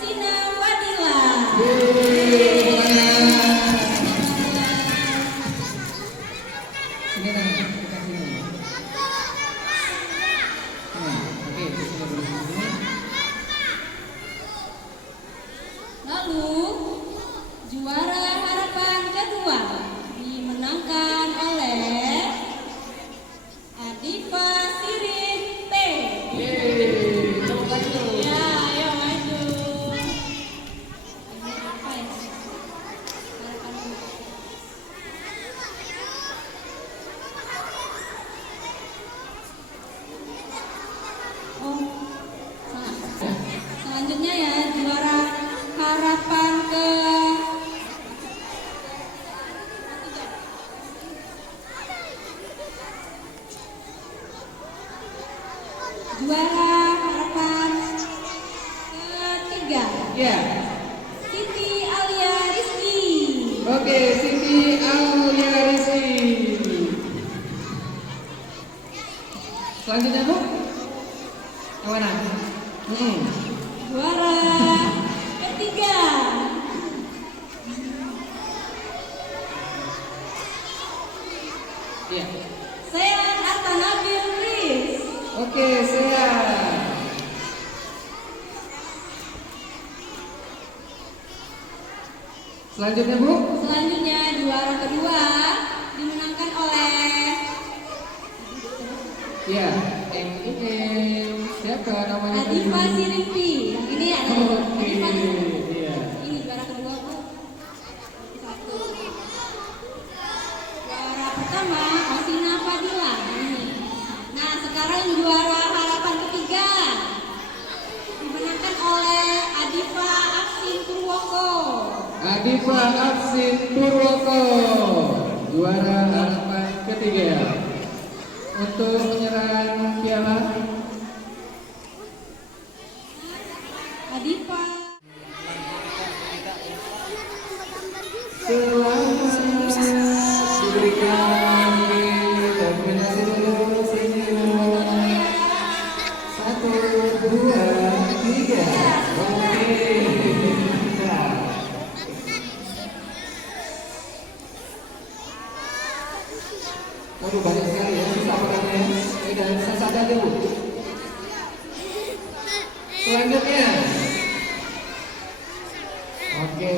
Osina Fadila. Sini kan, kita sini. Oke, sini dulu. Lalu juara harapan kedua dimenangkan oleh Adifa Sirin T. Yeay, coba maju. Ya, ayo maju. Ini apa ya? Harapan kedua. Oh, salah. Selanjutnya ya juara harapan ke juara harapan ketiga Ya. Siti Alia Rizky. Oke, Siti Aulia Rizky. Selanjutnya Bu, yang mana? Juara ketiga Iya. Sean Atanabil Riz. Oke, siap. Selanjutnya Bu. Selanjutnya juara kedua dimenangkan oleh Ya, ini siapa namanya? Adifa Sirimpi. Yang ini ada Oke, Adifa. iya. Ini juara kedua Bu. Satu. Juara pertama Osina Fadila. Ini. Nah sekarang juara harapan ketiga dimenangkan oleh Adifa Aksin Purwoko. Adifa Aksin Purwoko, juara harapan ketiga. Untuk penyerahan piala, Adifa. selamat diberikan kombinasi dulu sini. 1, 2, 3. Oke. Aduh, banyak sekali ya sisa orangnya. Dan sasa aja Bu. Selanjutnya, oke,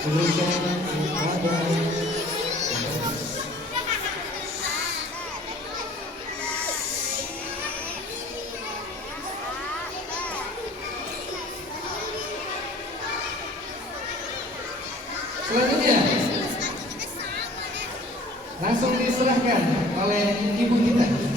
berikan kepada selanjutnya langsung diserahkan oleh ibu kita.